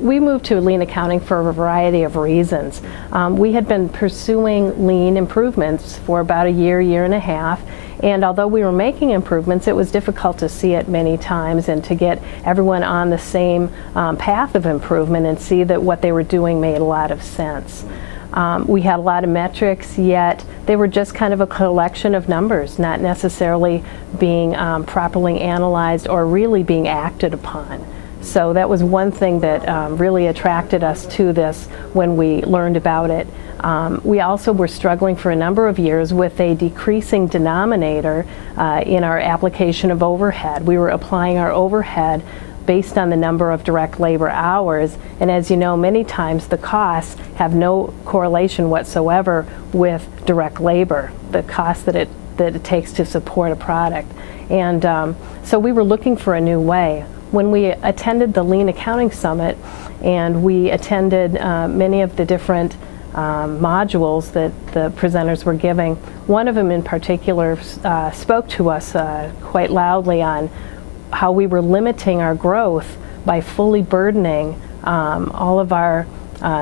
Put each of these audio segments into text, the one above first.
we moved to lean accounting for a variety of reasons. We had been pursuing lean improvements for about a year, year and a half, and although we were making improvements, it was difficult to see it many times and to get everyone on the same path of improvement and see that what they were doing made a lot of sense. We had a lot of metrics, yet they were just kind of a collection of numbers, not necessarily being properly analyzed or really being acted upon. So that was one thing that really attracted us to this when we learned about it. We also were struggling for a number of years with a decreasing denominator in our application of overhead. We were applying our overhead based on the number of direct labor hours, and as you know, many times the costs have no correlation whatsoever with direct labor, the cost that it takes to support a product. And so we were looking for a new way. When we attended the Lean Accounting Summit and we attended many of the different modules that the presenters were giving, one of them in particular spoke to us quite loudly on how we were limiting our growth by fully burdening all of our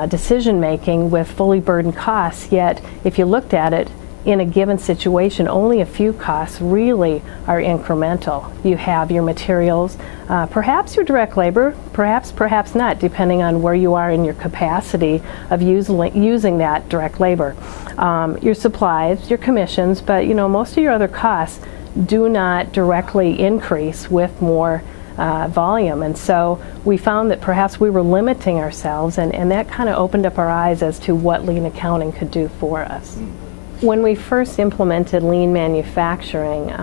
decision making with fully burdened costs, yet if you looked at it in a given situation, only a few costs really are incremental. You have your materials, perhaps your direct labor, perhaps not, depending on where you are in your capacity of using that direct labor. Your supplies, your commissions, but most of your other costs do not directly increase with more volume. And so we found that perhaps we were limiting ourselves, and that kind of opened up our eyes as to what lean accounting could do for us. When we first implemented lean manufacturing,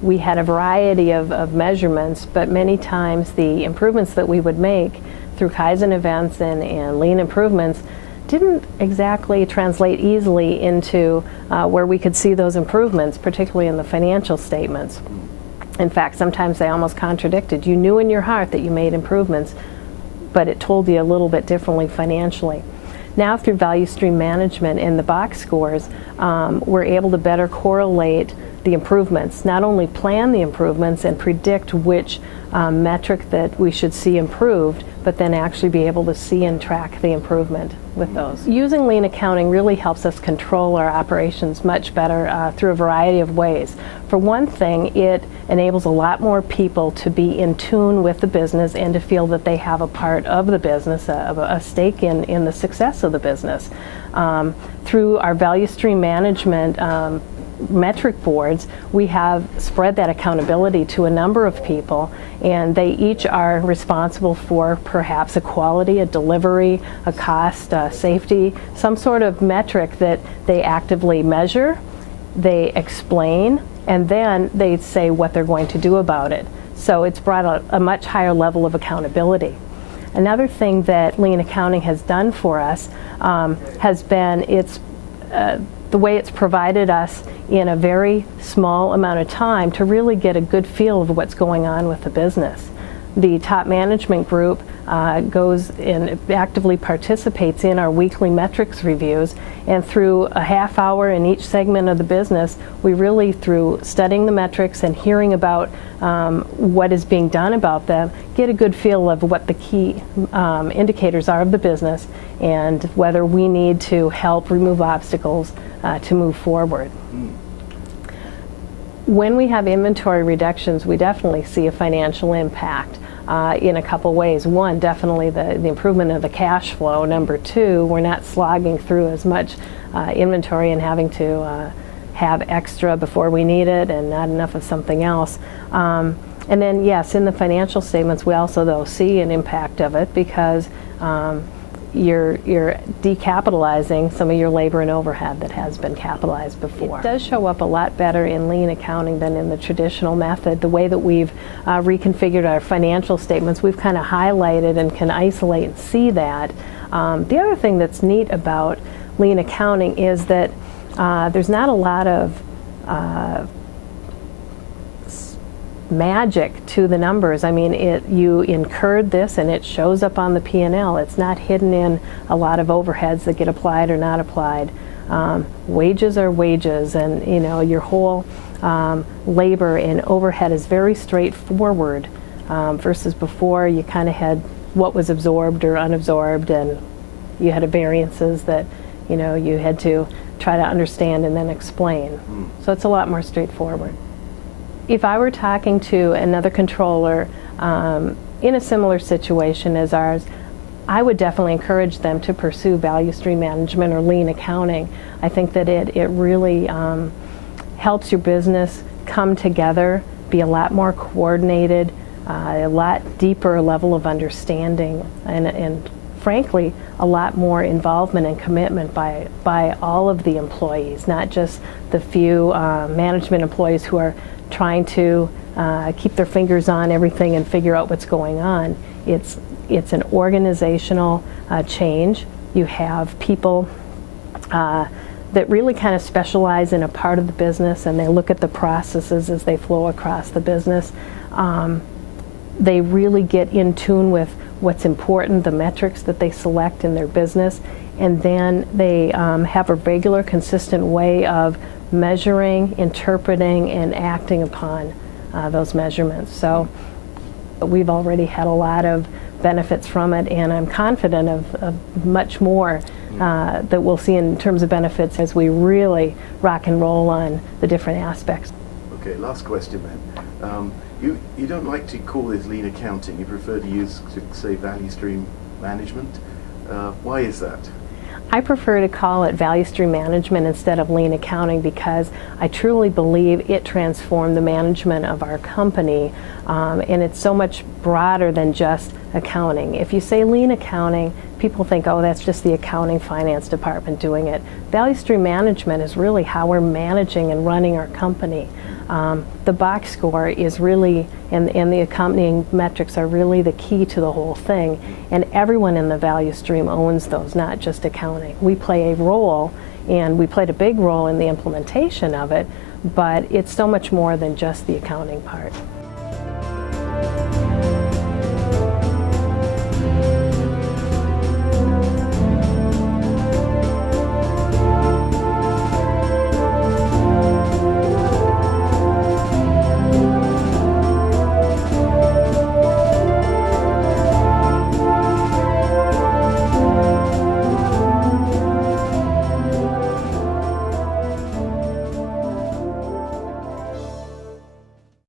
we had a variety of measurements, but many times the improvements that we would make through Kaizen events and lean improvements didn't exactly translate easily into where we could see those improvements, particularly in the financial statements. In fact, sometimes they almost contradicted. You knew in your heart that you made improvements, but it told you a little bit differently financially. Now through value stream management and the box scores, we're able to better correlate the improvements, not only plan the improvements and predict which metric that we should see improved, but then actually be able to see and track the improvement with those. Using lean accounting really helps us control our operations much better through a variety of ways. For one thing, it enables a lot more people to be in tune with the business and to feel that they have a part of the business, a stake in the success of the business. Through our value stream management metric boards, we have spread that accountability to a number of people, and they each are responsible for perhaps a quality, a delivery, a cost, safety, some sort of metric that they actively measure, they explain, and then they say what they're going to do about it. So it's brought a much higher level of accountability. Another thing that lean accounting has done for us has been the way it's provided us in a very small amount of time to really get a good feel of what's going on with the business. The top management group goes and actively participates in our weekly metrics reviews, and through a half hour in each segment of the business, we really, through studying the metrics and hearing about what is being done about them, get a good feel of what the key indicators are of the business and whether we need to help remove obstacles to move forward. When we have inventory reductions, we definitely see a financial impact in a couple ways. One, definitely the improvement of the cash flow. Number two, we're not slogging through as much inventory and having to have extra before we need it and not enough of something else. And then, yes, in the financial statements, we also, though, see an impact of it because you're decapitalizing some of your labor and overhead that has been capitalized before. It does show up a lot better in lean accounting than in the traditional method. The way that we've reconfigured our financial statements, we've kind of highlighted and can isolate and see that. The other thing that's neat about lean accounting is that there's not a lot of magic to the numbers. I mean, you incurred this and it shows up on the P&L. It's not hidden in a lot of overheads that get applied or not applied. Wages are wages, and your whole labor and overhead is very straightforward versus before you kind of had what was absorbed or unabsorbed, and you had variances that you had to try to understand and then explain. So it's a lot more straightforward. If I were talking to another controller in a similar situation as ours, I would definitely encourage them to pursue value stream management or lean accounting. I think that it really helps your business come together, be a lot more coordinated, a lot deeper level of understanding, and frankly, a lot more involvement and commitment by all of the employees, not just the few management employees who are trying to keep their fingers on everything and figure out what's going on. It's an organizational change. You have people that really kind of specialize in a part of the business, and they look at the processes as they flow across the business. They really get in tune with what's important, the metrics that they select in their business, and then they have a regular, consistent way of measuring, interpreting, and acting upon those measurements. So we've already had a lot of benefits from it, and I'm confident of much more that we'll see in terms of benefits as we really rock and roll on the different aspects. Okay, last question then. You don't like to call this lean accounting. You prefer to say value stream management. Why is that? I prefer to call it value stream management instead of lean accounting because I truly believe it transformed the management of our company, and it's so much broader than just accounting. If you say lean accounting, people think, oh, that's just the accounting finance department doing it. Value stream management is really how we're managing and running our company. The box score is really, and the accompanying metrics are really the key to the whole thing, and everyone in the value stream owns those, not just accounting. We play a role, and we played a big role in the implementation of it, but it's so much more than just the accounting part.